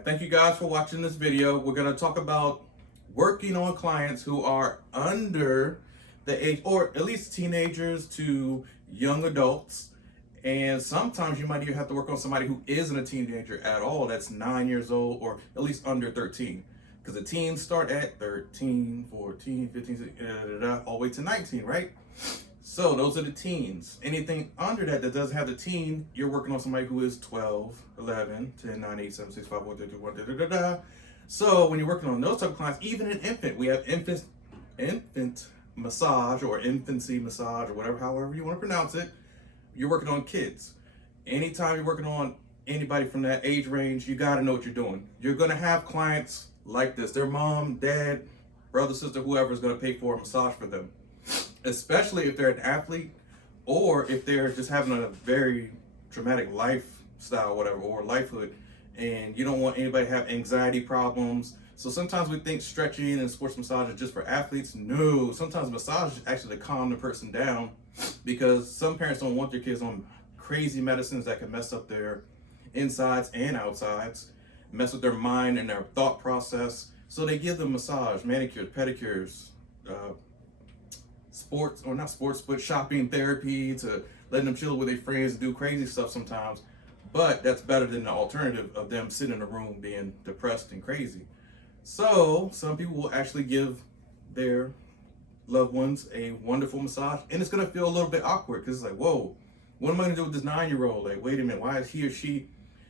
right, thank you guys for watching this video. We're going to talk about working on clients who are under the age, or at least teenagers to young adults. And sometimes you might even have to work on somebody who isn't a teenager at all, that's 9 years old or at least under 13. Because the teens start at 13, 14, 15, all the way to 19, right? So those are the teens. Anything under that that doesn't have the teen, you're working on somebody who is 12, 11, 10, 9, 8, 7, 6, 5, 4, 3, 2, 1, da, da, da, da. So when you're working on those type of clients, even an infant, we have infant massage or infancy massage or whatever, however you want to pronounce it. You're working on kids. Anytime you're working on anybody from that age range, you got to know what you're doing. You're going to have clients like this. Their mom, dad, brother, sister, whoever is going to pay for a massage for them. Especially if they're an athlete or if they're just having a very traumatic lifestyle, whatever, or lifehood, and you don't want anybody to have anxiety problems. So sometimes we think stretching and sports massage is just for athletes. No, sometimes massage is actually to calm the person down, because some parents don't want their kids on crazy medicines that can mess up their insides and outsides, mess with their mind and their thought process. So they give them massage, manicures, pedicures, sports, or not sports, but shopping therapy, to letting them chill with their friends and do crazy stuff sometimes. But that's better than the alternative of them sitting in a room being depressed and crazy. So some people will actually give their loved ones a wonderful massage, and it's going to feel a little bit awkward because it's like, whoa, what am I going to do with this 9-year-old? Like, wait a minute, why is he or she?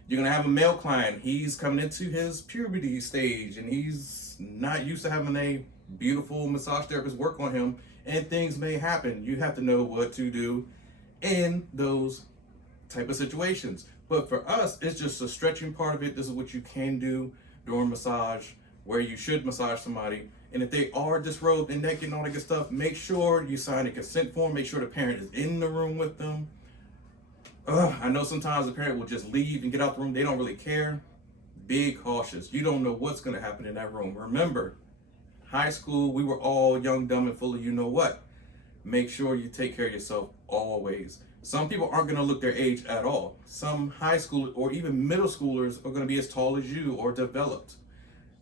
You're going to have a male client. He's coming into his puberty stage and he's not used to having a beautiful massage therapist work on him, and things may happen. You have to know what to do in those type of situations. But for us, it's just a stretching part of it. This is what you can do during massage, where you should massage somebody. And if they are disrobed and naked and all that good stuff, make sure you sign a consent form. Make sure the parent is in the room with them. I know sometimes the parent will just leave and get out the room. They don't really care. Be cautious. You don't know what's going to happen in that room. Remember, high school, we were all young, dumb, and full of you know what. Make sure you take care of yourself always. Some people aren't going to look their age at all. Some high school or even middle schoolers are going to be as tall as you or developed.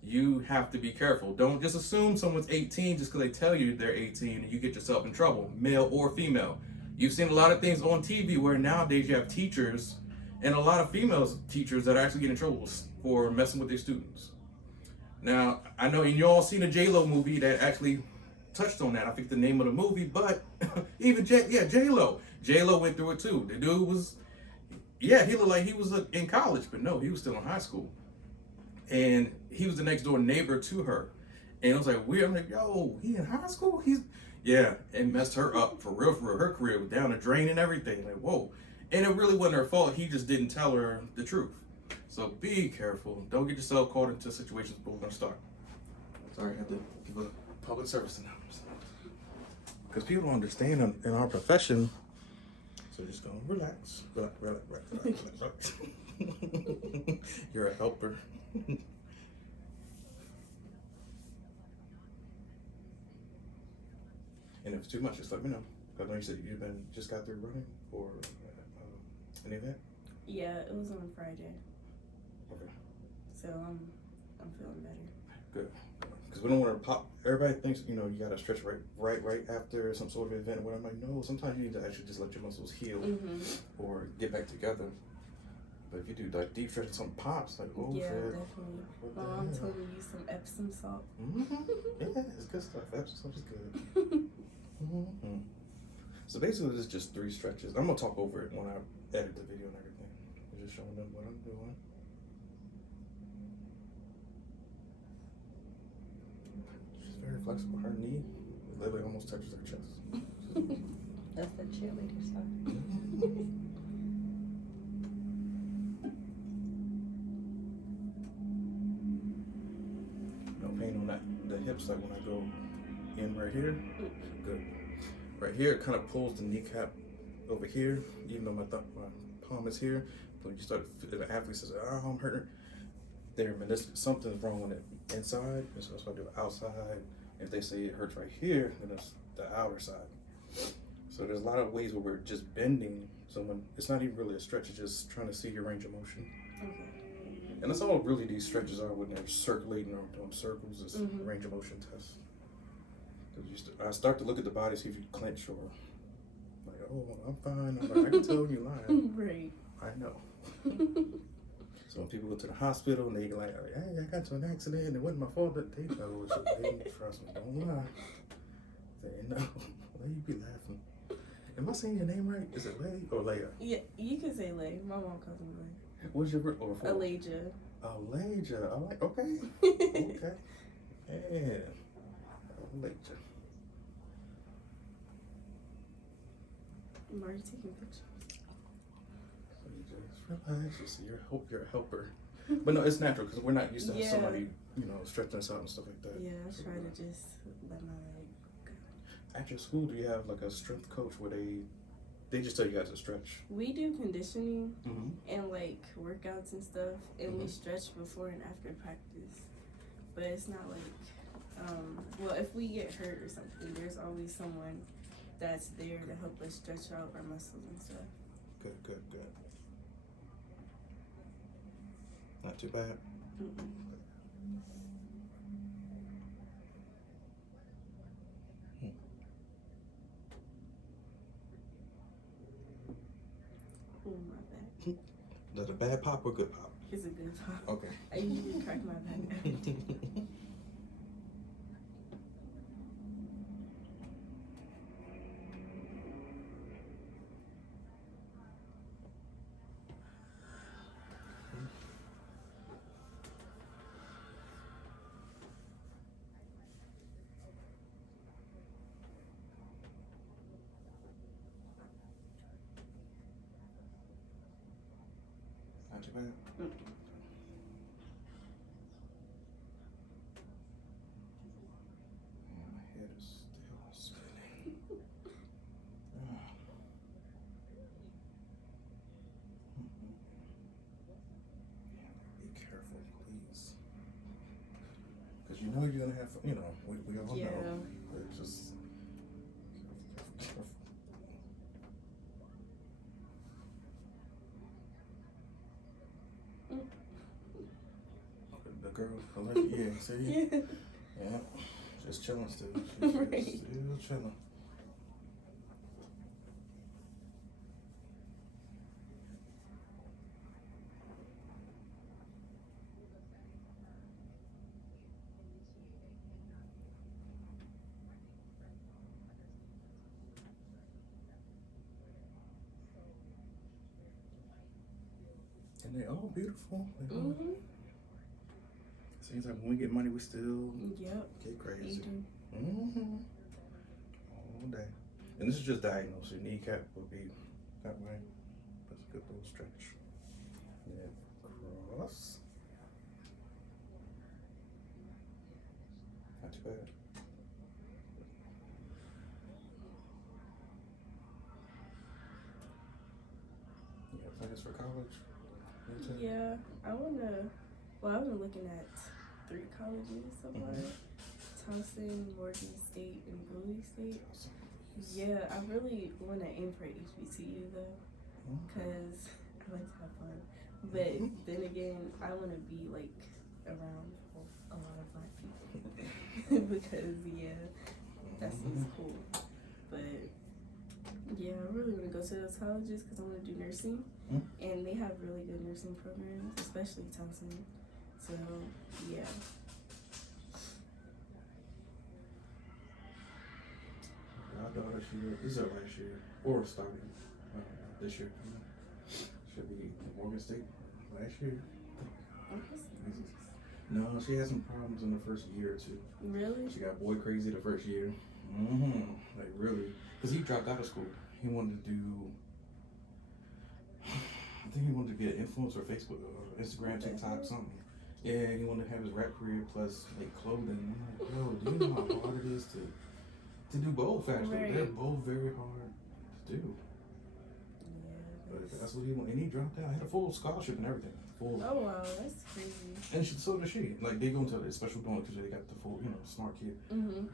You have to be careful. Don't just assume someone's 18 just because they tell you they're 18 and you get yourself in trouble, male or female. You've seen a lot of things on TV where nowadays you have teachers and a lot of female teachers that actually get in trouble for messing with their students. Now, I know, and you all seen a J-Lo movie that actually touched on that. I think the name of the movie, but even J-Lo. J-Lo went through it too. The dude was, he looked like he was in college, but no, he was still in high school. And he was the next door neighbor to her. And it was like weird. I'm like, yo, he in high school? And messed her up for real. Her career was down the drain and everything. Like, whoa. And it really wasn't her fault. He just didn't tell her the truth. So be careful. Don't get yourself caught into situations, but we're going to start. Sorry, I have to give a public service announcement. Because people don't understand in our profession. So just go relax. Relax. You're a helper. And if it's too much, just let me know. I know you said just got through running or any event? Yeah, it was on Friday. Okay. So I'm feeling better. Good. Because we don't want to pop. Everybody thinks you got to stretch right after some sort of event. What I'm like, no. Sometimes you need to actually just let your muscles heal or get back together. But if you do like deep stretching, something pops, like, oh, yeah, shit. definitely. My mom told me to use some Epsom salt. Yeah, it's good stuff. Epsom salt is good. So basically, this is just 3 stretches. I'm gonna talk over it when I edit the video and everything. I'm just showing them what I'm doing. She's very flexible. Her knee literally almost touches her chest. That's the cheerleader side. No pain on the hips, like when I go in right here. Good. Right here, it kind of pulls the kneecap over here, even though my palm is here. When you start, if an athlete says, oh, I'm hurting, their meniscus, something's wrong on the inside, and so that's why I do it outside. If they say it hurts right here, then it's the outer side. So there's a lot of ways where we're just bending someone. It's not even really a stretch, it's just trying to see your range of motion. Okay. And that's all really these stretches are when they're circulating or doing circles. It's range of motion test. I start to look at the body, see if you clench or like, oh, I'm fine. I'm like, I can tell when you're lying. Right. I know. So when people go to the hospital and they like, hey, I got into an accident. It wasn't my fault. But they know. So they trust me. Don't lie. They know. Why you be laughing? Am I saying your name right? Is it Lay or Leia? Yeah, you can say Lay. My mom calls me Lay. What's your or Elijah. Elijah. I like. Okay. Okay. Yeah. Elijah. I'm already taking pictures. So you just relax. Just you're a helper. But no, it's natural because we're not used to have somebody, stretching us out and stuff like that. Yeah, I try to just let my leg go. At your school, do you have like a strength coach where they just tell you guys to stretch? We do conditioning and like workouts and stuff, and we stretch before and after practice. But it's not like, well, if we get hurt or something, there's always someone that's there to help us stretch out our muscles and stuff. Good. Not too bad. Oh, my back. Is that a bad pop or good pop? It's a good pop. Okay. I usually crack my back every day. Not too bad. My head is still spinning. Be careful, please. Because you know you're gonna have, we all know. It's just careful. The girl, yeah, see? Yeah, just chilling still. She's Right. still chilling. And they all beautiful. They all, seems like when we get money, we still get crazy. All day. And this is just diagonal, so your kneecap will be that way. That's a good little stretch. Yeah, cross. Not too bad. You got plans for college? Yeah, I've been looking at 3 colleges so far. Thompson, Morgan State, and Bowie State. Yeah, I really want to aim for HBCU though, because I like to have fun. But then again, I want to be like around a lot of Black people because that seems cool. But yeah, I really want to go to those colleges because I want to do nursing, and they have really good nursing programs, especially Thompson. So yeah. My daughter, this is her last year, or starting this year. Should be Morgan State last year. No, she had some problems in the first year or two. Really? She got boy crazy the first year. Like really, because he dropped out of school. He wanted to do, I think he wanted to be an influencer, Facebook, or Instagram, TikTok, something. Yeah, he wanted to have his rap career plus like clothing. I'm like, yo, do you know how hard it is to do both? Actually, they're both very hard to do. Yeah. But that's what he wanted, and he dropped out. He had a full scholarship and everything. Full. Oh wow, that's crazy. And so does she. Like they go into a special dorm because they got the full, smart kid.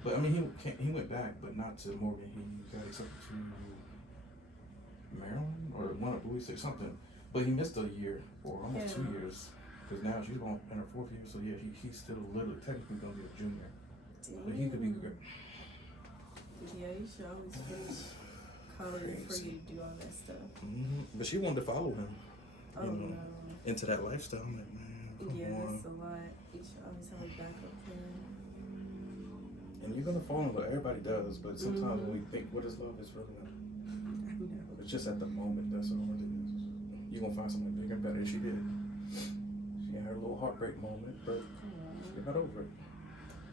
But I mean, he went back, but not to Morgan. He got accepted to Maryland or one of Bowie State something. But he missed a year or almost 2 years. Because now she's going in her 4th year, so yeah, he's still literally technically gonna be a junior. But he could be good. Yeah, you should always finish college before you do all that stuff. But she wanted to follow him. Oh You know, no. into that lifestyle. I'm like, man, come Yeah, on. that's a lot. You should always have a backup plan. And you're gonna fall in love. Everybody does, but sometimes when we think what is love, it's really not. I know. It's just at the moment. That's all it is. You're gonna find something bigger and better. And she did. She had her little heartbreak moment, but she got over it.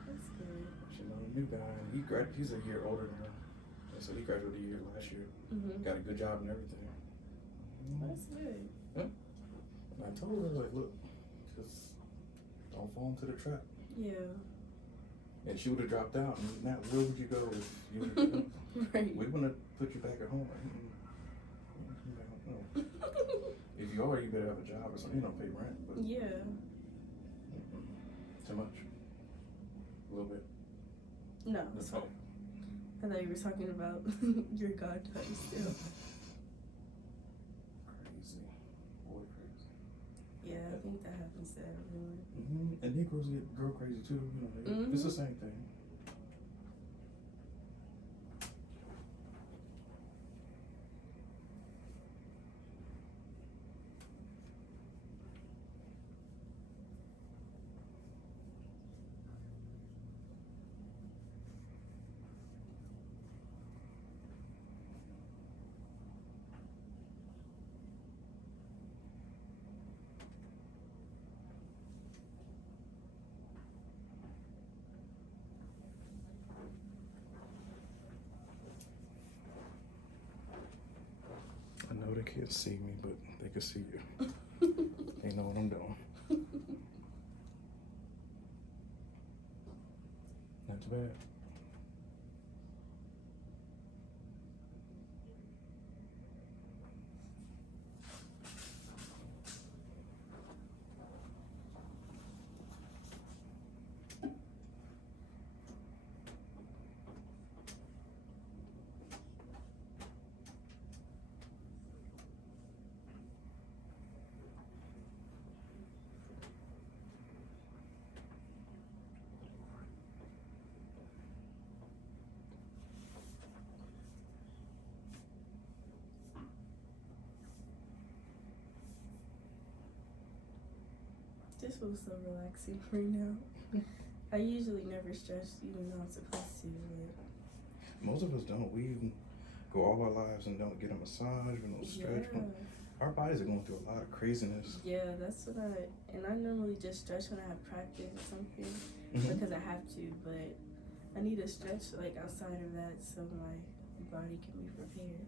That's good. She met a new guy, and he's a year older than her. And so he graduated a year last year. Got a good job and everything. That's good. Yeah. And I told her, like, look, just don't fall into the trap. Yeah. And she would have dropped out. And now, where would you go if you would have? Right. We wouldn't have put you back at home. Like, no. If you are, you better have a job or something. You don't pay rent, but Yeah. too much. A little bit. No, That's it's fine. I thought you were talking about your goddaughter still. Crazy. Boy, crazy. Yeah, I think that happens to everyone. And Negroes get girl crazy too. You know, it's the same thing. I know they can't see me, but they can see you. They know what I'm doing. Not too bad. This feels so relaxing right now. I usually never stretch, even though I'm supposed to. But Most of us don't. We even go all our lives and don't get a massage, we don't stretch. yeah. Our bodies are going through a lot of craziness. Yeah, that's what and I normally just stretch when I have practice or something because I have to, but I need to stretch like outside of that so my body can be prepared.